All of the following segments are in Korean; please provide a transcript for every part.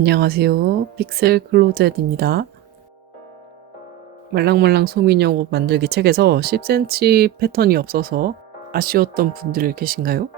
안녕하세요. 픽셀 클로젯입니다. 말랑말랑 소민영 옷 만들기 책에서 10cm 패턴이 없어서 아쉬웠던 분들 계신가요?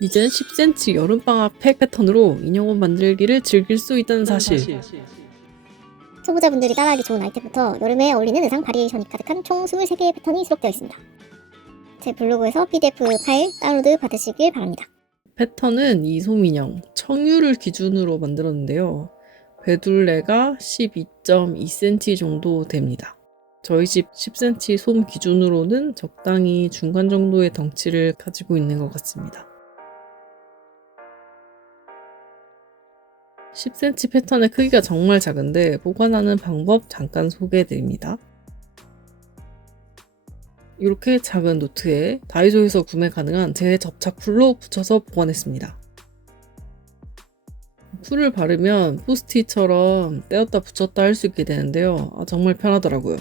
이젠 10cm 여름방학 팩 패턴으로 인형옷 만들기를 즐길 수 있다는 사실. 초보자분들이 따라하기 좋은 아이템부터 여름에 어울리는 의상 바리에이션이 가득한 총 23개의 패턴이 수록되어 있습니다. 제 블로그에서 PDF 파일 다운로드 받으시길 바랍니다. 패턴은 이소민영, 청유를 기준으로 만들었는데요. 배둘레가 12.2cm 정도 됩니다. 저희 집 10cm 솜 기준으로는 적당히 중간 정도의 덩치를 가지고 있는 것 같습니다. 10cm 패턴의 크기가 정말 작은데 보관하는 방법 잠깐 소개해드립니다. 이렇게 작은 노트에 다이소에서 구매 가능한 재접착 풀로 붙여서 보관했습니다. 풀을 바르면 포스트잇처럼 떼었다 붙였다 할 수 있게 되는데요. 정말 편하더라고요.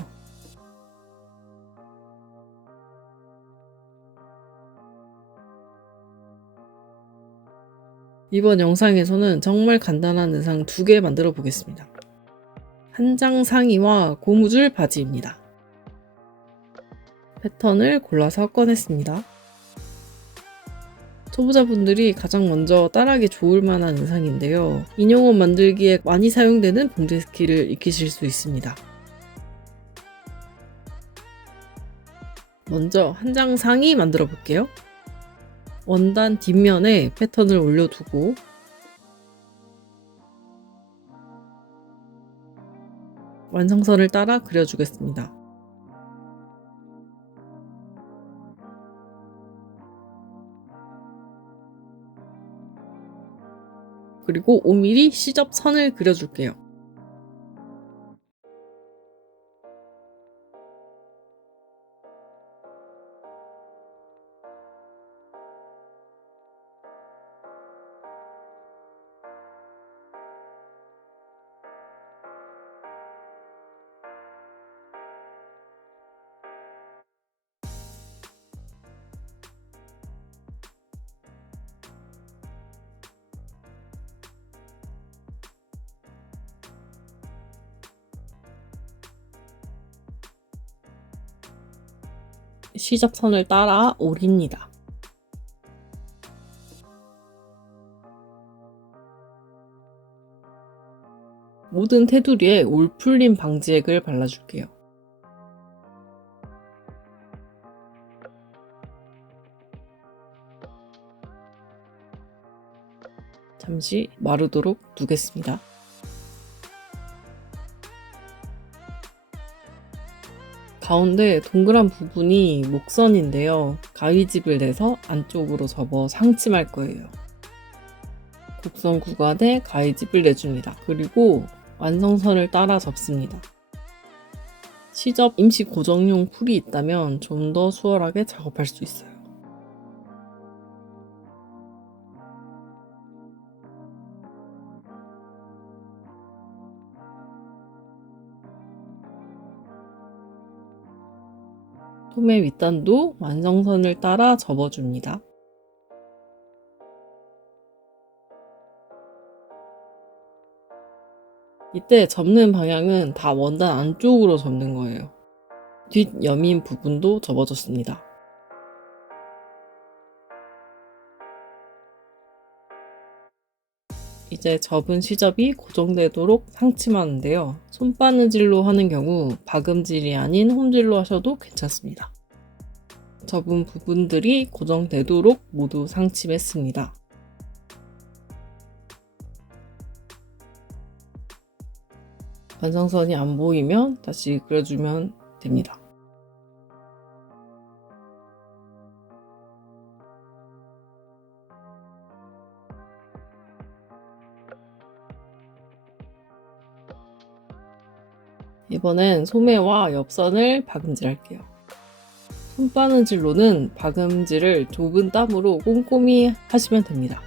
이번 영상에서는 정말 간단한 의상 2개 만들어 보겠습니다. 한장 상의와 고무줄 바지입니다. 패턴을 골라서 꺼냈습니다. 초보자분들이 가장 먼저 따라하기 좋을 만한 의상인데요. 인형옷 만들기에 많이 사용되는 봉제 스킬을 익히실 수 있습니다. 먼저 한 장 상의 만들어 볼게요. 원단 뒷면에 패턴을 올려두고 완성선을 따라 그려주겠습니다. 그리고 5mm 시접 선을 그려줄게요. 시접선을 따라 오립니다. 모든 테두리에 올 풀림 방지액을 발라줄게요. 잠시 마르도록 두겠습니다. 가운데 동그란 부분이 목선인데요. 가위집을 내서 안쪽으로 접어 상침할 거예요. 곡선 구간에 가위집을 내줍니다. 그리고 완성선을 따라 접습니다. 시접 임시 고정용 풀이 있다면 좀 더 수월하게 작업할 수 있어요. 소매 윗단도 완성선을 따라 접어줍니다. 이때 접는 방향은 다 원단 안쪽으로 접는 거예요. 뒷 여민 부분도 접어줬습니다. 이제 접은 시접이 고정되도록 상침하는데요. 손바느질로 하는 경우 박음질이 아닌 홈질로 하셔도 괜찮습니다. 접은 부분들이 고정되도록 모두 상침했습니다. 완성선이 안 보이면 다시 그려주면 됩니다. 이번엔 소매와 옆선을 박음질할게요. 손바느질로는 박음질을 좁은 땀으로 꼼꼼히 하시면 됩니다.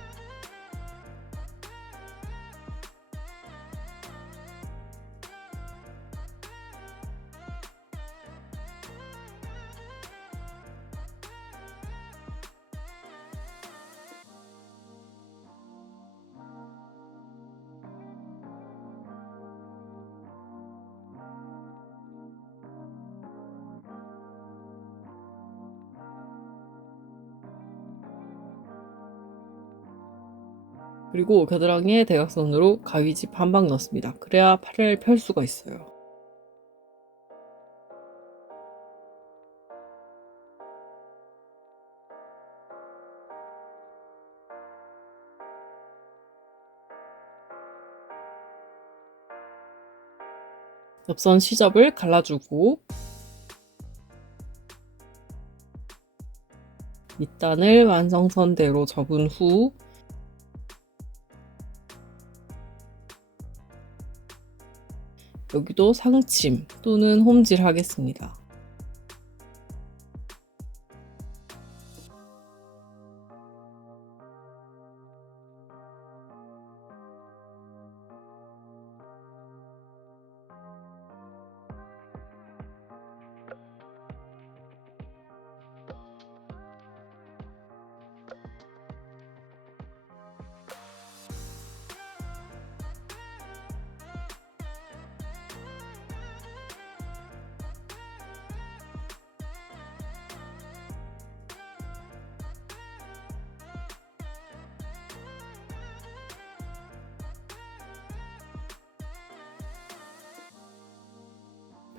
그리고 겨드랑이에 대각선으로 가위집 한 방 넣습니다. 그래야 팔을 펼 수가 있어요. 옆선 시접을 갈라주고 밑단을 완성선대로 접은 후 여기도 상침 또는 홈질 하겠습니다.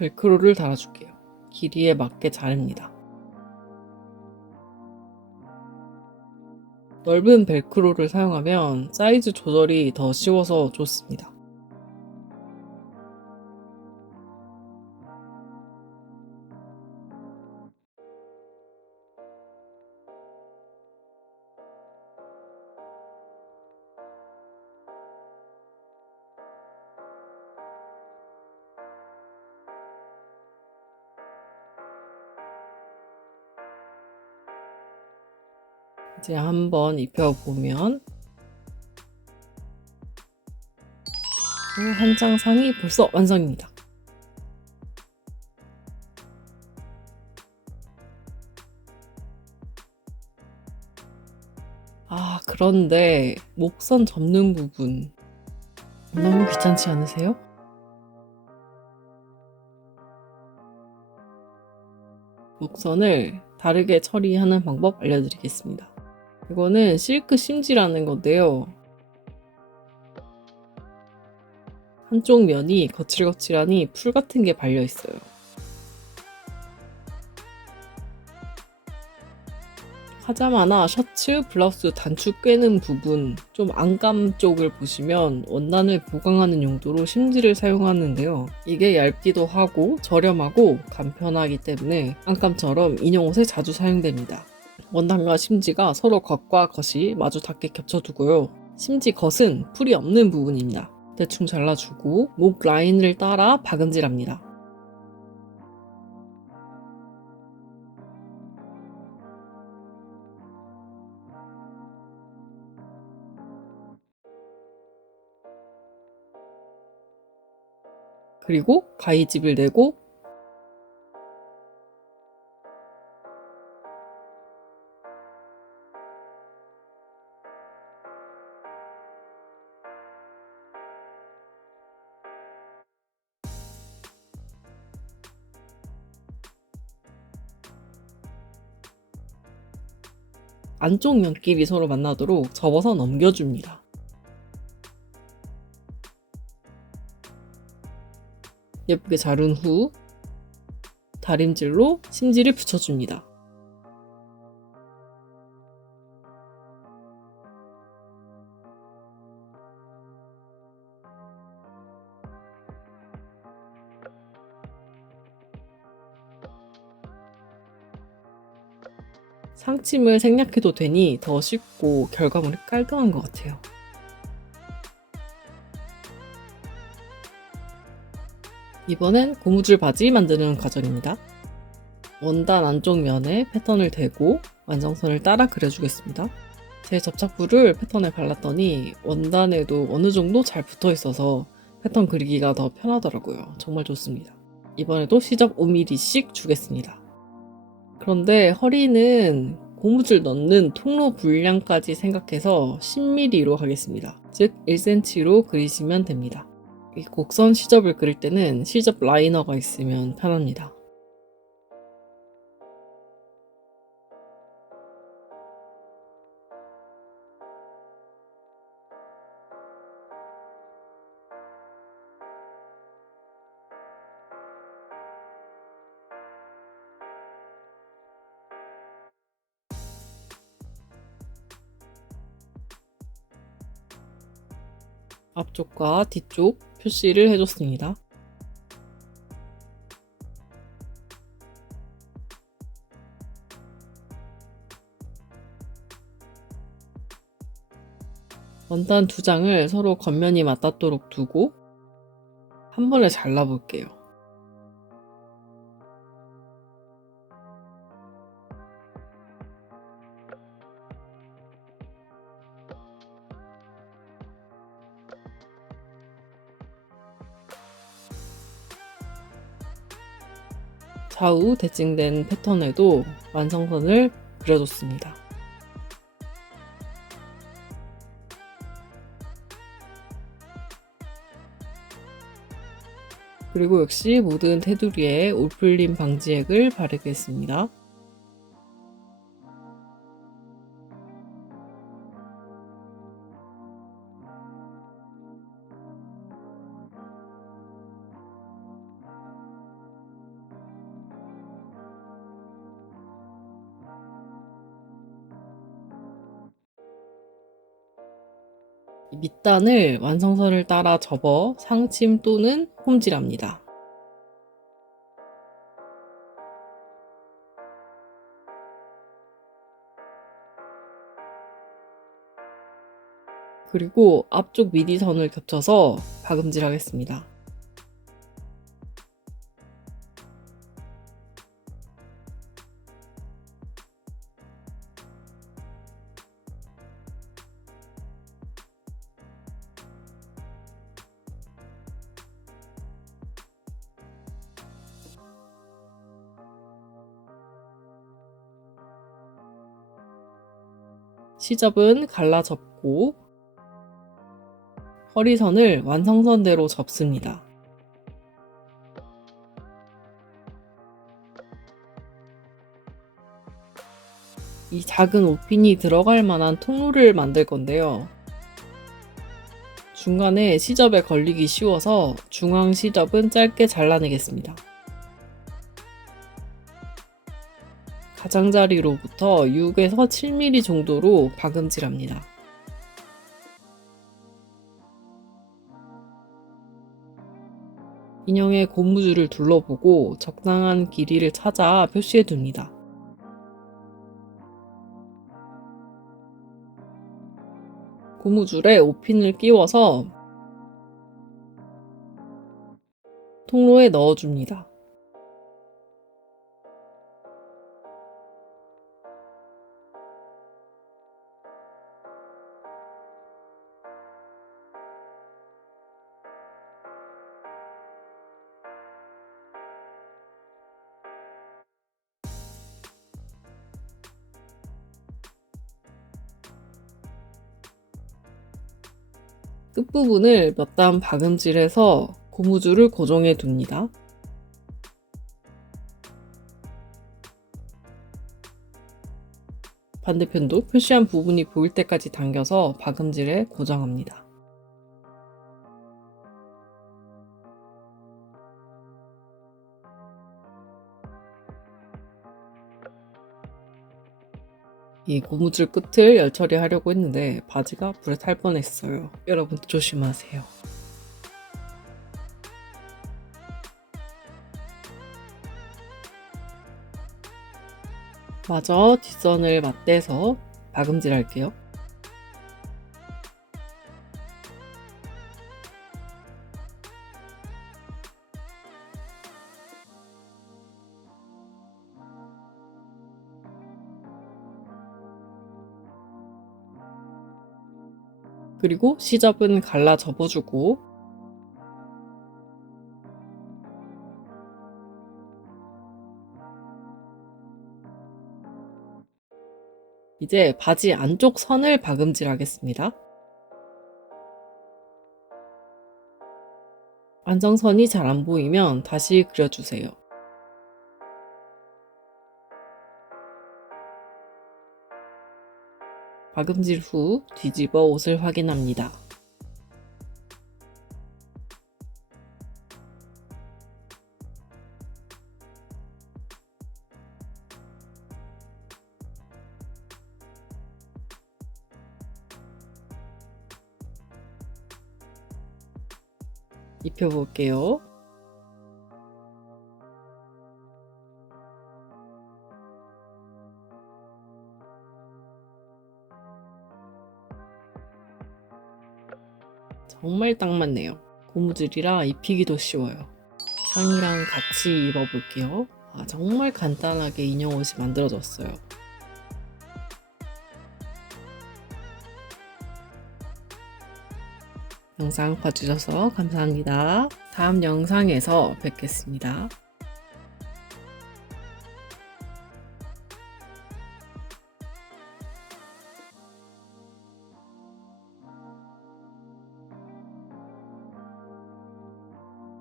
벨크로를 달아줄게요. 길이에 맞게 자릅니다. 넓은 벨크로를 사용하면 사이즈 조절이 더 쉬워서 좋습니다. 이제 한번 입혀보면 한 장상이 벌써 완성입니다. 그런데 목선 접는 부분 너무 귀찮지 않으세요? 목선을 다르게 처리하는 방법 알려드리겠습니다. 이거는 실크 심지라는 건데요. 한쪽 면이 거칠거칠하니 풀 같은 게 발려 있어요. 파자마나 셔츠, 블라우스 단추 꿰는 부분, 좀 안감 쪽을 보시면 원단을 보강하는 용도로 심지를 사용하는데요. 이게 얇기도 하고 저렴하고 간편하기 때문에 안감처럼 인형옷에 자주 사용됩니다. 원단과 심지가 서로 겉과 겉이 마주 닿게 겹쳐두고요. 심지 겉은 풀이 없는 부분입니다. 대충 잘라주고 목 라인을 따라 박음질합니다. 그리고 가위집을 내고 안쪽 면끼리 서로 만나도록 접어서 넘겨줍니다. 예쁘게 자른 후 다림질로 심지를 붙여줍니다. 상침을 생략해도 되니 더 쉽고 결과물이 깔끔한 것 같아요. 이번엔 고무줄 바지 만드는 과정입니다. 원단 안쪽 면에 패턴을 대고 완성선을 따라 그려주겠습니다. 제 접착부를 패턴에 발랐더니 원단에도 어느 정도 잘 붙어 있어서 패턴 그리기가 더 편하더라고요. 정말 좋습니다. 이번에도 시접 5mm씩 주겠습니다. 그런데 허리는 고무줄 넣는 통로 분량까지 생각해서 10mm로 하겠습니다. 즉 1cm로 그리시면 됩니다. 이 곡선 시접을 그릴 때는 시접 라이너가 있으면 편합니다. 앞쪽과 뒤쪽 표시를 해줬습니다. 원단 두 장을 서로 겉면이 맞닿도록 두고 한 번에 잘라볼게요. 좌우 대칭된 패턴에도 완성선을 그려줬습니다. 그리고 역시 모든 테두리에 올풀림 방지액을 바르겠습니다. 밑단을 완성선을 따라 접어 상침 또는 홈질합니다. 그리고 앞쪽 미디선을 겹쳐서 박음질하겠습니다. 시접은 갈라 접고 허리선을 완성선대로 접습니다. 이 작은 옷핀이 들어갈 만한 통로를 만들 건데요. 중간에 시접에 걸리기 쉬워서 중앙 시접은 짧게 잘라내겠습니다. 가장자리로부터 6에서 7mm 정도로 박음질합니다. 인형의 고무줄을 둘러보고 적당한 길이를 찾아 표시해 둡니다. 고무줄에 옷핀을 끼워서 통로에 넣어줍니다. 끝부분을 몇 단 박음질해서 고무줄을 고정해 둡니다. 반대편도 표시한 부분이 보일 때까지 당겨서 박음질에 고정합니다. 이 고무줄 끝을 열 처리하려고 했는데 바지가 불에 탈 뻔했어요. 여러분 조심하세요. 마저 뒷선을 맞대서 박음질 할게요. 그리고 시접은 갈라 접어주고 이제 바지 안쪽 선을 박음질 하겠습니다. 완성선이 잘 안 보이면 다시 그려주세요. 박음질 후 뒤집어 옷을 확인합니다. 입혀볼게요. 정말 딱 맞네요. 고무줄이라 입히기도 쉬워요. 상의랑 같이 입어볼게요. 정말 간단하게 인형 옷이 만들어졌어요. 영상 봐주셔서 감사합니다. 다음 영상에서 뵙겠습니다.